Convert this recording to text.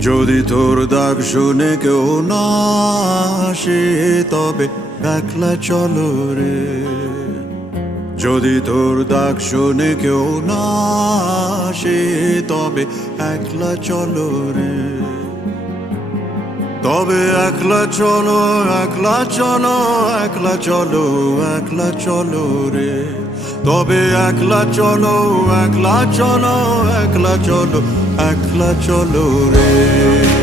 যদি তোর ডাক শুনে কেউ না আসে তবে একলা চলো রে। যদি তোর ডাক শুনে কেউ না আসে তবে একলা চলো রে। তবে একলা চলো, একলা চলো, একলা চলো, একলা চলো রে। তবে একলা চলো, একলা চলো, একলা চলো, একলা চলো রে।